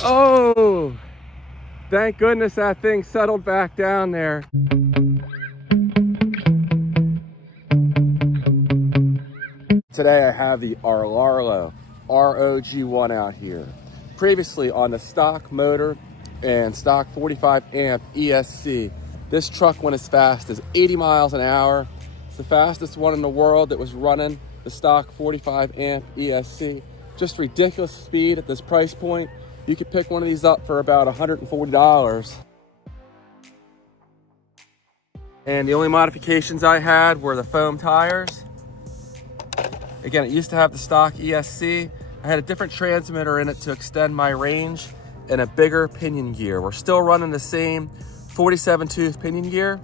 Oh, thank goodness that thing settled back down there. Today I have the Rlaarlo ROG1 out here. Previously on the stock motor and stock 45 amp ESC, this truck went as fast as 80 miles an hour. It's the fastest one in the world that was running the stock 45 amp ESC. Just ridiculous speed at this price point. You could pick one of these up for about $140. And the only modifications I had were the foam tires. Again, it used to have the stock ESC. I had a different transmitter in it to extend my range and a bigger pinion gear. We're still running the same 47 tooth pinion gear,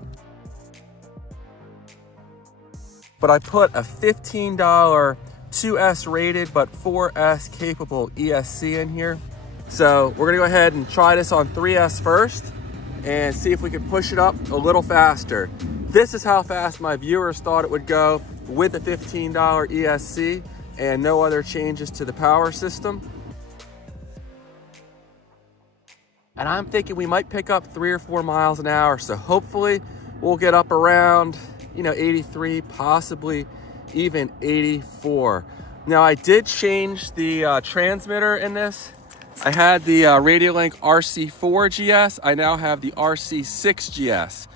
but I put a $15 2S rated but 4S capable ESC in here. So we're gonna go ahead and try this on 3S first and see if we can push it up a little faster. This is how fast my viewers thought it would go with the $15 ESC and no other changes to the power system. And I'm thinking we might pick up 3 or 4 miles an hour. So hopefully we'll get up around, 83, possibly even 84. Now I did change the transmitter in this. I had the RadioLink RC4GS. I now have the RC6GS.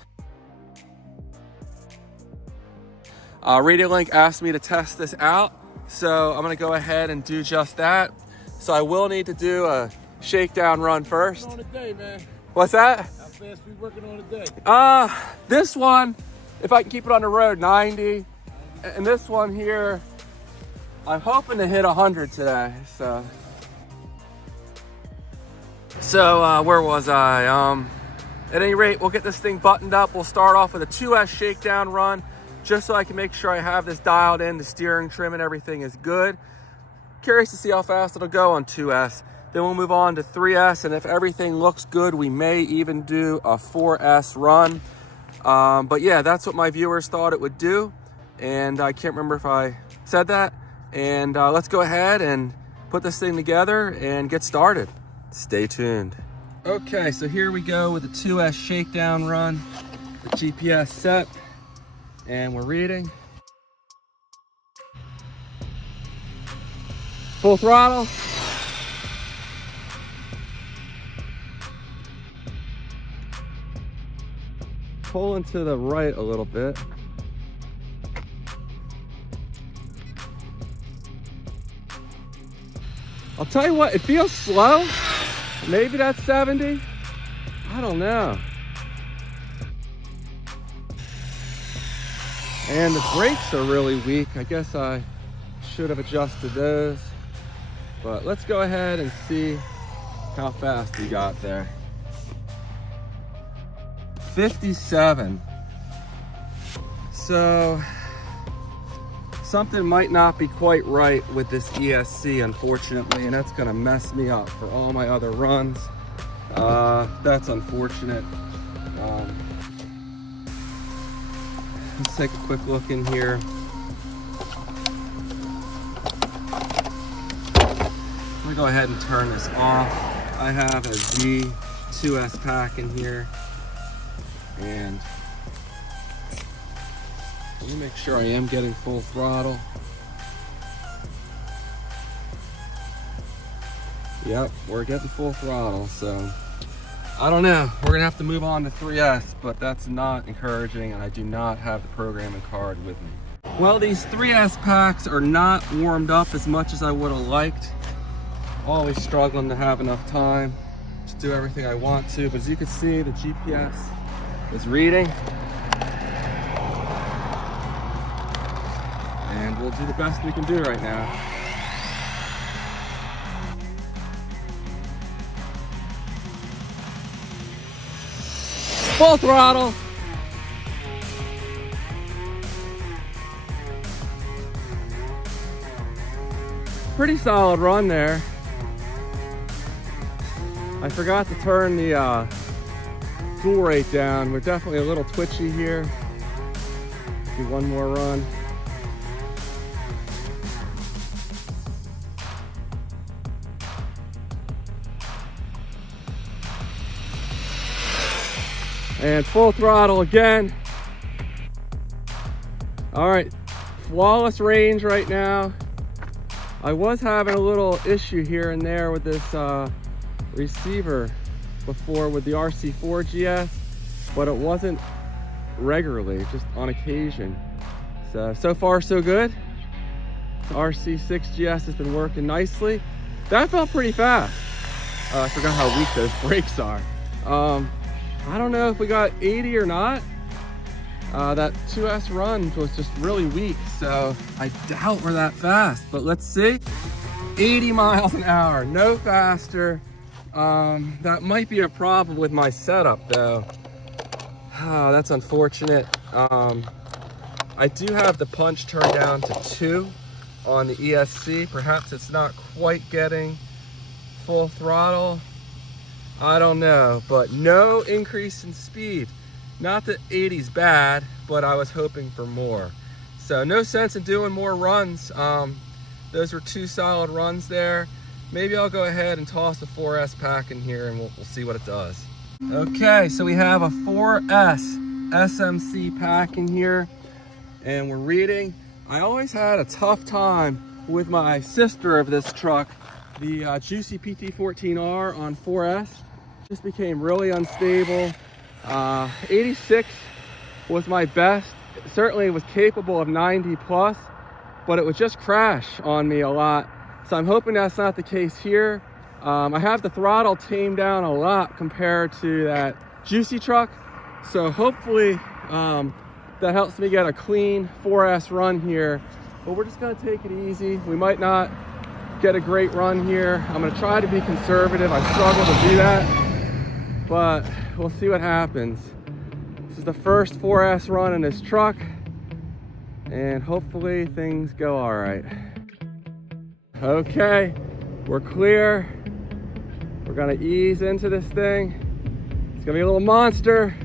RadioLink asked me to test this out, so I'm gonna go ahead and do just that. So I will need to do a shakedown run first. On a day, man. What's that? How fast we working on a day? This one, if I can keep it on the road, 90. And this one here, I'm hoping to hit 100 today, so. So where was I? At any rate, we'll get this thing buttoned up. We'll start off with a 2S shakedown run, just so I can make sure I have this dialed in, the steering trim and everything is good. Curious to see how fast it'll go on 2S. Then we'll move on to 3S, and if everything looks good, we may even do a 4S run. But yeah, that's what my viewers thought it would do. And I can't remember if I said that. And let's go ahead and put this thing together and get started. Stay tuned. Okay, so here we go with the 2S shakedown run. The GPS set, and we're reading. Full throttle. Pulling to the right a little bit. I'll tell you what, it feels slow. Maybe that's 70. I don't know. And the brakes are really weak. I guess I should have adjusted those. But let's go ahead and see how fast we got there. 57. So something might not be quite right with this ESC, unfortunately, and that's gonna mess me up for all my other runs. That's unfortunate. Let's take a quick look in here. I'm gonna go ahead and turn this off. I have a Z2S pack in here. And let me make sure I am getting full throttle. Yep, we're getting full throttle, so I don't know. We're gonna have to move on to 3S, but that's not encouraging, and I do not have the programming card with me. Well, these 3S packs are not warmed up as much as I would have liked. Always struggling to have enough time to do everything I want to, but as you can see, the GPS is reading. And we'll do the best we can do right now. Full throttle. Pretty solid run there. I forgot to turn the fuel rate down. We're definitely a little twitchy here. Do one more run. And full throttle again. All right, flawless range right now. I was having a little issue here and there with this receiver before with the RC6GS, but it wasn't regularly, just on occasion. So far so good. The RC6GS has been working nicely. That felt pretty fast. I forgot how weak those brakes are. I don't know if we got 80 or not. That 2S run was just really weak, so I doubt we're that fast, but let's see. 80 miles an hour, no faster. That might be a problem with my setup though. Oh, that's unfortunate. I do have the punch turned down to 2 on the ESC. Perhaps it's not quite getting full throttle. I don't know, but no increase in speed. Not that 80's bad, but I was hoping for more. So no sense in doing more runs. Those were 2 solid runs there. Maybe I'll go ahead and toss the 4S pack in here and we'll see what it does. Okay, so we have a 4S SMC pack in here and we're reading. I always had a tough time with my sister of this truck, the Juicy PT14R on 4S. Just became really unstable. 86 was my best. Certainly it was capable of 90 plus, but it would just crash on me a lot. So I'm hoping that's not the case here. I have the throttle tamed down a lot compared to that Juicy truck. So hopefully that helps me get a clean 4S run here, but we're just gonna take it easy. We might not get a great run here. I'm gonna try to be conservative. I struggle to do that, but we'll see what happens. This is the first 4S run in this truck, and hopefully things go all right. Okay, we're clear. We're gonna ease into this thing. It's gonna be a little monster.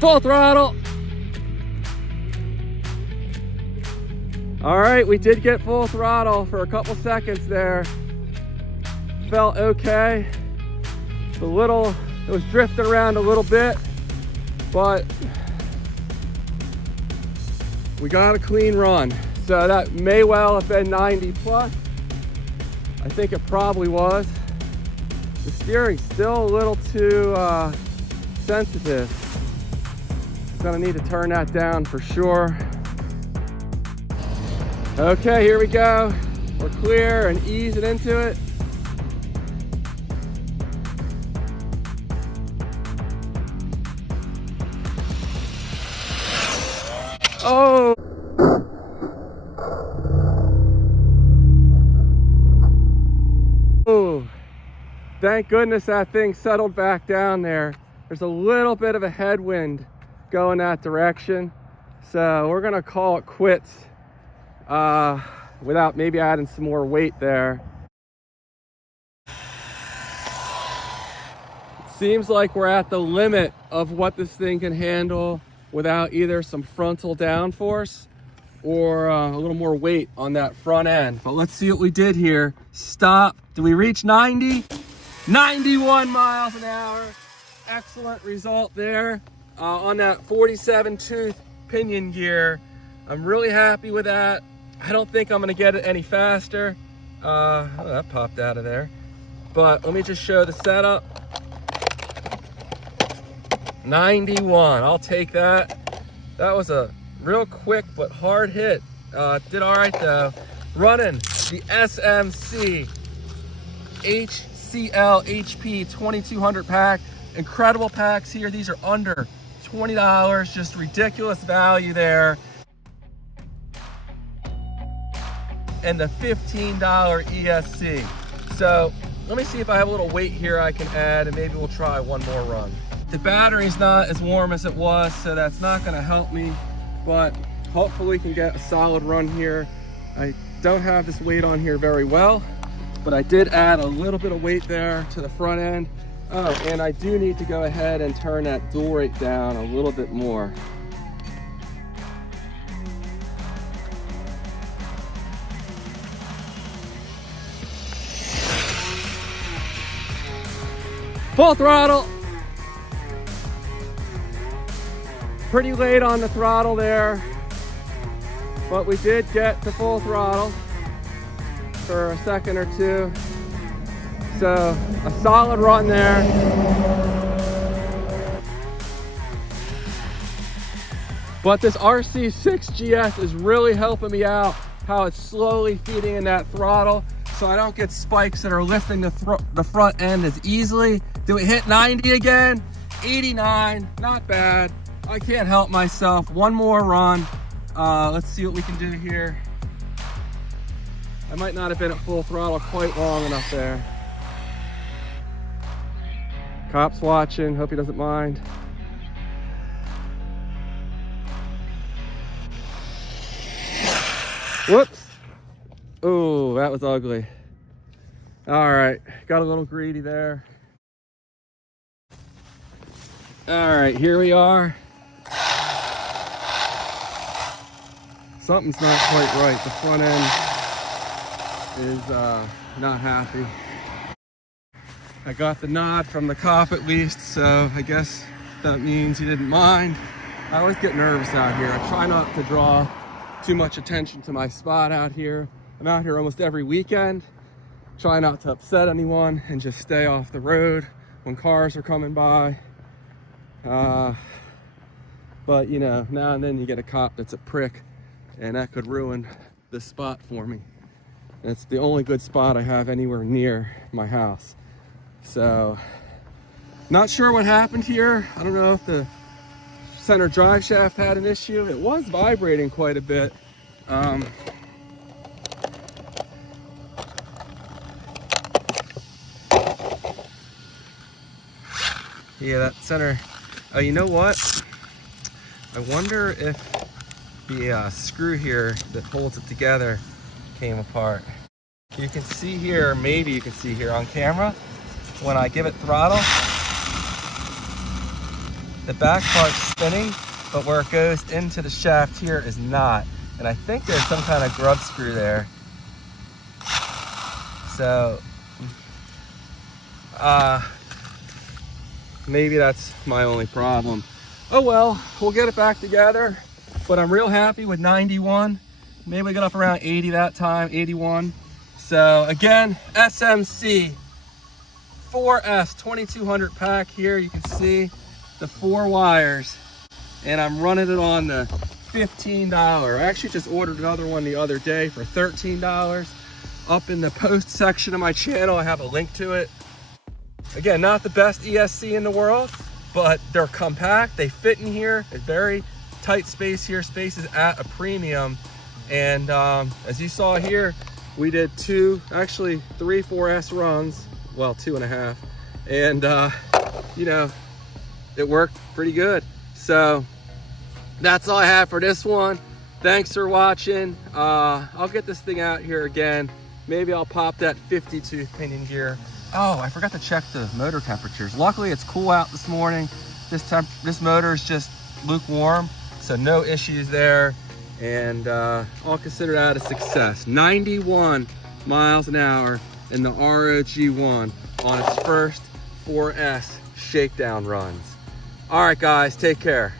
Full throttle. All right, we did get full throttle for a couple seconds there. Felt okay. It was drifting around a little bit, but we got a clean run. So that may well have been 90 plus. I think it probably was. The steering's still a little too sensitive. Gonna need to turn that down for sure. Okay, here we go. We're clear and easing into it. Oh! Oh! Thank goodness that thing settled back down there. There's a little bit of a headwind going that direction. So we're gonna call it quits. Without maybe adding some more weight there. It seems like we're at the limit of what this thing can handle without either some frontal downforce or a little more weight on that front end. But let's see what we did here. Stop. Did we reach 90? 91 miles an hour. Excellent result there on that 47 tooth pinion gear. I'm really happy with that. I don't think I'm gonna get it any faster. Oh, that popped out of there. But let me just show the setup. 91, I'll take that. That was a real quick but hard hit. Did all right though. Running the SMC HCL HP 2200 pack. Incredible packs here. These are under $20, just ridiculous value there. And the $15 ESC. So let me see if I have a little weight here I can add, and maybe we'll try one more run. The battery's not as warm as it was, so that's not gonna help me, but hopefully we can get a solid run here. I don't have this weight on here very well, but I did add a little bit of weight there to the front end. Oh, and I do need to go ahead and turn that dual rate down a little bit more. Full throttle. Pretty late on the throttle there, but we did get to full throttle for a second or two. So a solid run there. But this RC6GS is really helping me out, how it's slowly feeding in that throttle so I don't get spikes that are lifting the front end as easily. Do we hit 90 again? 89, not bad. I can't help myself. One more run. Let's see what we can do here. I might not have been at full throttle quite long enough there. Cop's watching, hope he doesn't mind. Whoops. Oh, that was ugly. All right, got a little greedy there. All right, here we are. Something's not quite right. The front end is not happy. I got the nod from the cop at least, so I guess that means he didn't mind. I always get nervous out here. I try not to draw too much attention to my spot out here. I'm out here almost every weekend. Try not to upset anyone and just stay off the road when cars are coming by. But you know, now and then you get a cop that's a prick, and that could ruin this spot for me. And it's the only good spot I have anywhere near my house. So, not sure what happened here. I don't know if the center drive shaft had an issue. It was vibrating quite a bit. Yeah, that center. Oh, you know what? I wonder if the screw here that holds it together came apart. You can see here, maybe you can see here on camera, when I give it throttle, the back part's spinning, but where it goes into the shaft here is not. And I think there's some kind of grub screw there. So, maybe that's my only problem. Oh well, we'll get it back together. But I'm real happy with 91. Maybe we got up around 80 that time, 81. So again, SMC 4S 2200 pack here. You can see the 4 wires, and I'm running it on the $15. I actually just ordered another one the other day for $13. Up in the post section of my channel, I have a link to it. Again, not the best ESC in the world, but they're compact. They fit in here. It's very tight space here. Space is at a premium. And as you saw here, we did 3 4S runs. Well, 2.5. And you know, it worked pretty good. So that's all I have for this one. Thanks for watching. I'll get this thing out here again. Maybe I'll pop that 50-tooth pinion gear. Oh, I forgot to check the motor temperatures. Luckily, it's cool out this morning. This motor is just lukewarm, so no issues there. And I'll consider that a success. 91 miles an hour in the ROG1 on its first 4S shakedown runs. All right, guys, take care.